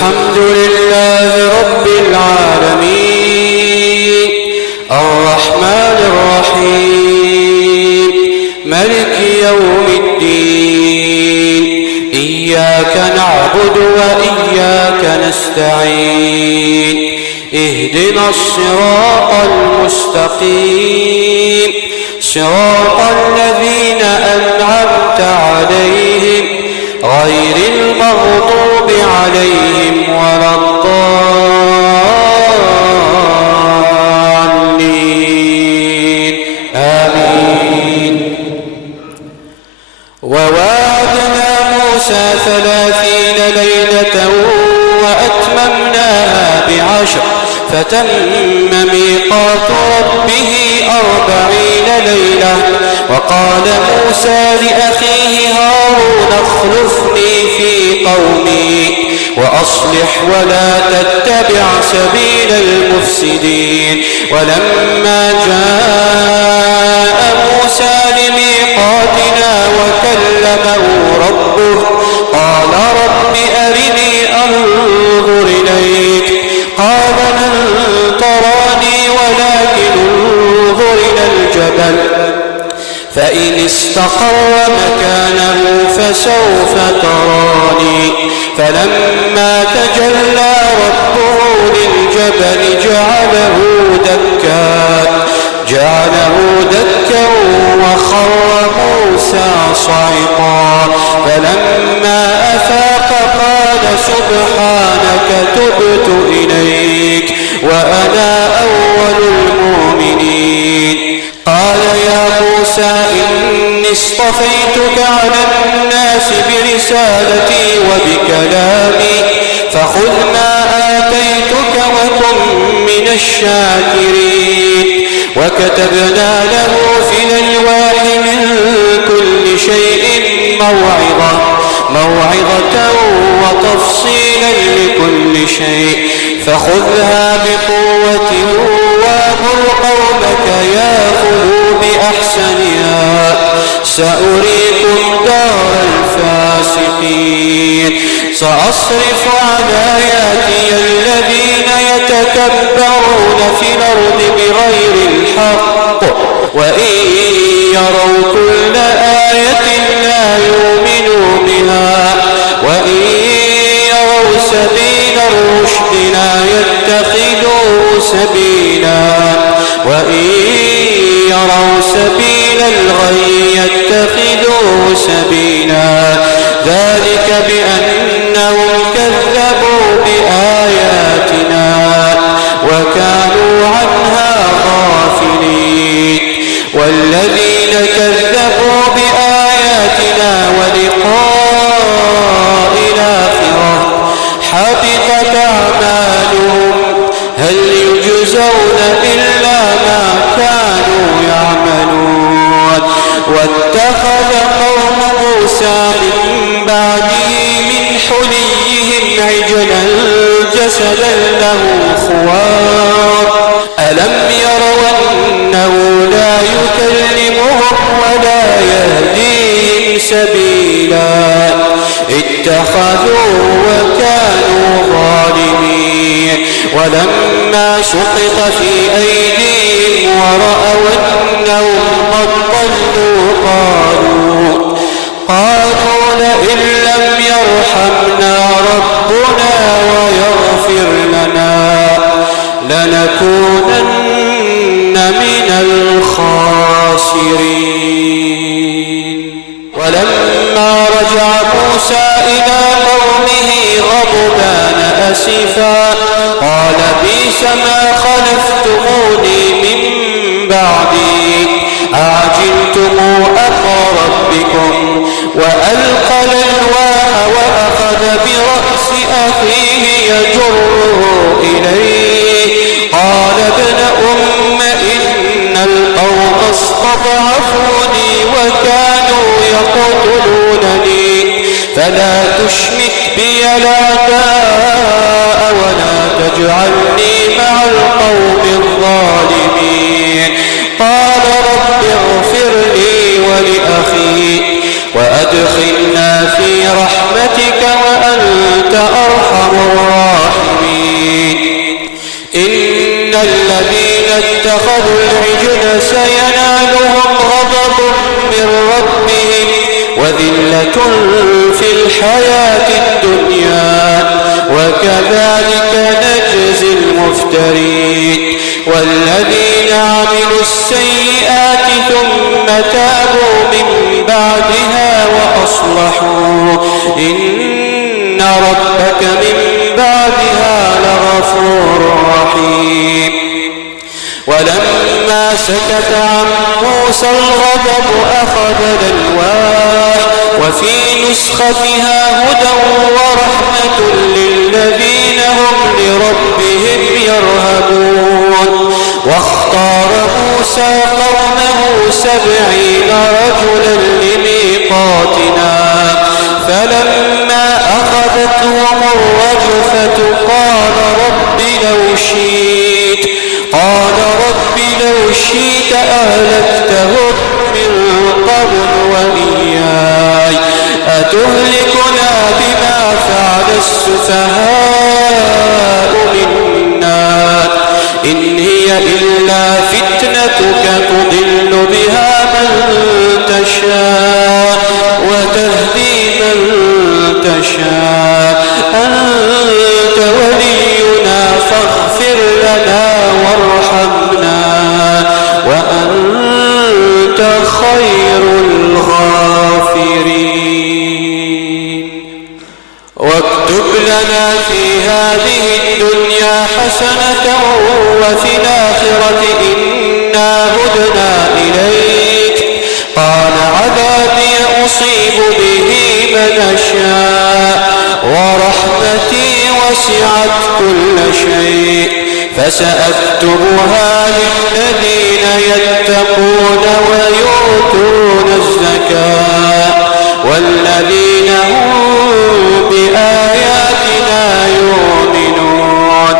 الحمد لله رب العالمين الرحمن الرحيم ملك يوم الدين إياك نعبد وإياك نستعين اهدنا الصراط المستقيم صراط الذين أنعمت عليهم غير المغضوب عليهم ولا الضالين آمين. وواعدنا موسى 30 ليلة وأتممناها ب10 فتم ميقات ربه 40 ليلة. وقال موسى لأخيه هارون اخلفني في قومي وأصلح ولا تتبع سبيل المفسدين. ولما جاء موسى لميقاتنا وكلمه ربه قال رب أرني أنظر إليك قال لن تراني ولكن انظر إلى الجبل فإن استقر مكانه فسوف تراني. فلما تجلى ربه للجبل جعله دكا وخر موسى صعقا. فلما أفاق قال سبحانك تبت إليك وأنا أول المؤمنين. قال يا موسى إني اصطفيتك على الناس برسالتي وبكلامي فخذ ما آتيتك وكن من الشاكرين. وكتبنا له في الألواح من كل شيء موعظة وتفصيلا لكل شيء فخذها بقوة وامر قومك يأخذوا بأحسنها سأريكم دار الفاسقين. سأصرف عن آياتي الذين يتكبرون في الأرض بغير الحق وإن يروا كل آية لا يؤمنوا بها وإن يروا سبيل الرشد لا يتخذوه سبيلا وإن يروا سبيل الغي يتخذوه سبيلا. ذلك بأنهم كذبوا بآياتنا وكانوا عنها غافلين. والذين كذبوا بآياتنا ولقاء الآخرة حبطت أعمالهم هل يجزون إلا ما كانوا يعملون. واتخذ قوم موسى من بعده من حليهم عجلا جسدا له خوار ألم يروا أنه لا يكلمهم ولا يهديهم سبيلا اتخذوه وكانوا ظالمين. ولما سقط في أيديهم ورأوا أنهم قد ضلوا قالوا لئن لم يرحمنا ربنا ويغفر لنا لنكونن من الخاسرين. ولما رجع موسى إلى قومه غضبان أسفا قال بئس ما خلفتموني من بعدي أعجلتم أمر ربكم. وألقى الألواح وأخذ برأس أخيه يجره إليه قال ابن أم إن القوم استضعفوني وكانوا يقتلونني فلا تشمت بي الأعداء ولا تجعلني مع القوم الظالمين. قال رب اغفر لي ولأخي وأدخلنا في رحمتك وأنت أرحم الراحمين. العجل سينالهم غضب من ربهم وذلة في الحياة الدنيا وكذلك نجزي المفترين. والذين عملوا السيئات ثم تابوا من بعدها وأصلحوا إن ربك من بعدها لغفور رحيم. ولما سكت عن موسى الغضب أخذ الألواح وفي نسختها هدى ورحمة للذين هم لربهم يرهبون. واختار موسى قومه 70 رجلا لميقاتنا فلما أخذتهم الرجفة قال رب لو شئت أهلكتهم من قبل وإياي أتهلكنا بما فعل السفهاء منا إن هي إلا فتنتك تضل بها من تشاء وتهدي من تشاء أنت ولينا فاغفر لنا وارحمنا وأنت خير الغافرين. واكتب لنا في هذه الدنيا حسنة وفي الآخرة إنا هدنا إليك قال عذابي أصيب به من أشاء ورحمتي وسعت كل شيء فسأكتبها للذين يتقون ويؤتون الزكاة والذين هم بآياتنا يؤمنون.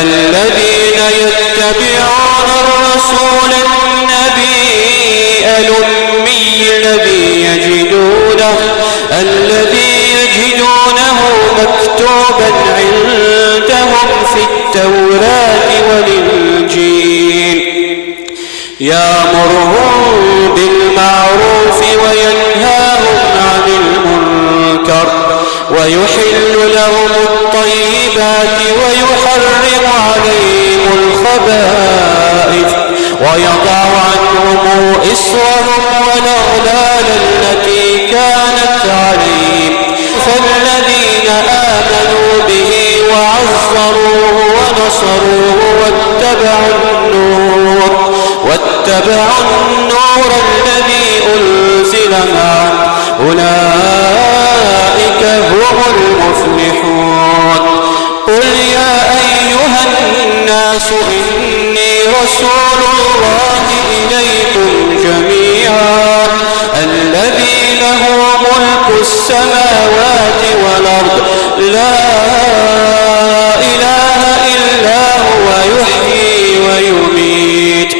الذين يتبعون الرسول النبي الأمي الذي يجدونه مكتوبا عندهم في التوراة والإنجيل يأمرهم بالمعروف وينهاهم عن المنكر ويحل لهم الطيبات ويحرم عليهم الخبائث ويضع عنهم إصرهم والأغلال التي كانت عليهم. فالذين آمنوا به وعزروه ونصروه واتبعوا النور الذي أنزل معه أولئك هم المفلحون. قل يا أيها الناس إني رسول الله إليكم جميعا الذي له ملك السماوات والأرض لا إله إلا هو يحيي ويميت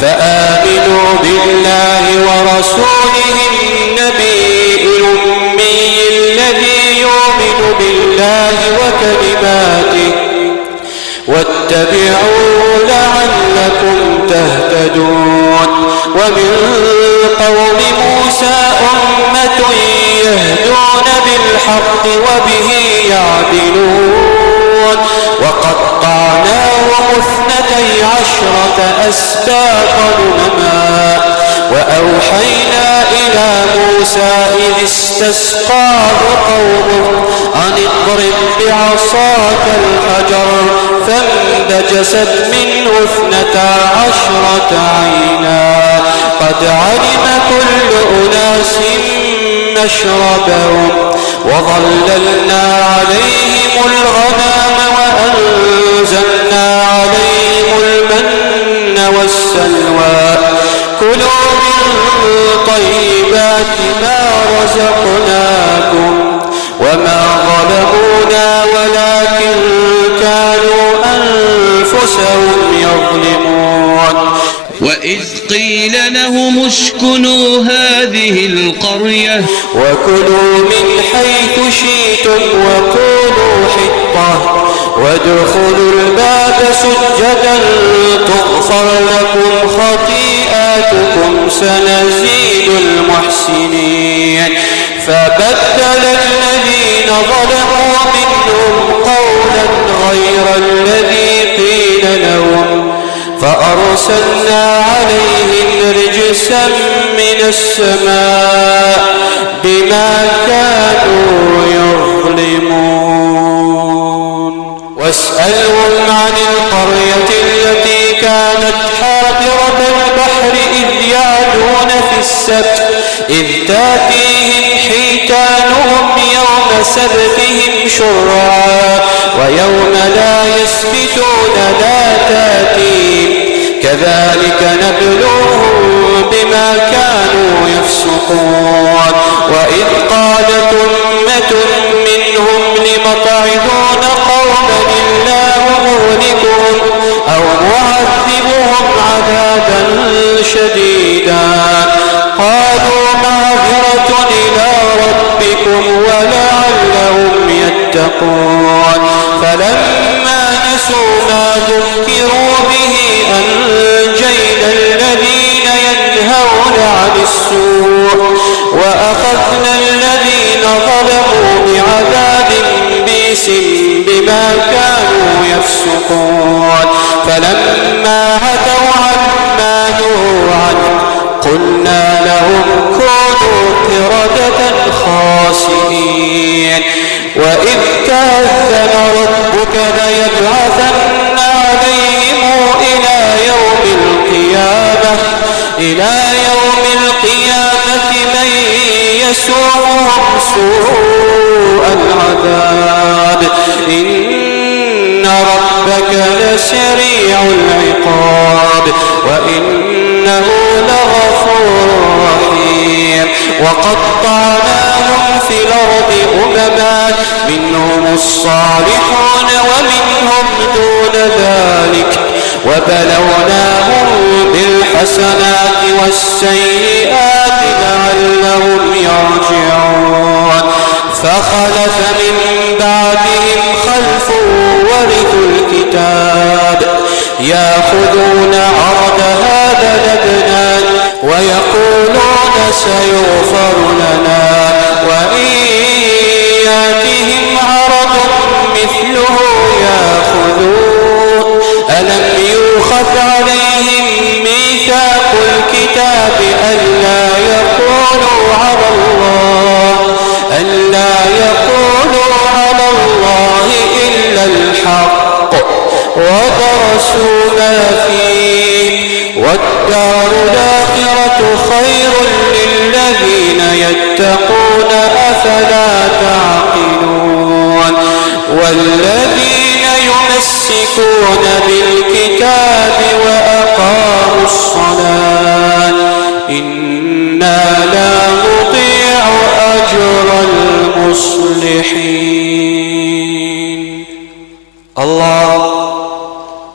فآمنوا بالله ورسوله النبي الأمي الذي يؤمن بالله وكلماته واتبعوا لعلكم تهتدون. ومن قوم موسى أمة يهدون بالحق وبه يعدلون. وقطعناهم 12 أسباطا أمما وأوحينا إلى موسى إذ استسقاه قومه أن اضرب بعصاك الحجر فانبجست منه 12 عينا قد علم كل أناس مشربهم وظللنا عليهم الغمام وأنزلنا عليهم المن والسلوى كلوا من طيبات ما رزقناكم وما ظلمونا ولكن كانوا أنفسهم يظلمون. وإذ قيل لهم اسكنوا هذه القرية وكلوا من حيث شئتم وقولوا حطة وادخلوا الباب سجدا تغفر لكم خطيئاتكم سنزيد المحسنين فبدل الذين ظلموا منهم قولا غير الذي قيل لهم فأرسلنا عليهم رجسا من السماء بما كانوا يظلمون واسألهم عن القرية التي كانت حاضرة البحر إذ يعدون في السبت إذ تأتيهم حيتانهم يوم سبتهم شرعا ويوم لا يسبتون لا تأتيهم كذلك نبلوهم بما كانوا يفسقون وإذ قالت أمة منهم لم تعظون قوما الله مهلكهم أو معذبهم عذابا شديدا قالوا معذرة إلى ربكم ولعلهم يتقون فلما نسوا ما ذكروا به أنجينا الذين ينهون عن السوء وأخذنا الذين ظلموا بعذاب بئس بما كانوا يفسقون فلما عتوا عما نهوا عنه قلنا لهم كونوا قردة خاسئين وإذ تأذن ربك ليبعثن عليهم إلى يوم القيامة من يسومهم سوء العذاب إن ربك لسريع العقاب وإنه لغفور رحيم وقطعناهم في الأرض أمما منهم الصالحون ومنهم دون ذلك وبلوناهم بالحسنات والسيئات لعلهم يرجعون فخلف من بعدهم خلف ورثوا الكتاب يأخذون عرض هذا الأدنى ويقولون سيغفر لنا وإن يأتهم عرض مثله يأخذوه ألم يؤخذ عليهم ميثاق الكتاب ألا يقولوا على الله إلا الحق ودرسوا ما فيه والدار الآخرة خير للذين يتقون أفلا تعقلون والذين يمسكون بالكتاب وأقاموا الصلاة إنا لا نضيع أجر المصلحين الله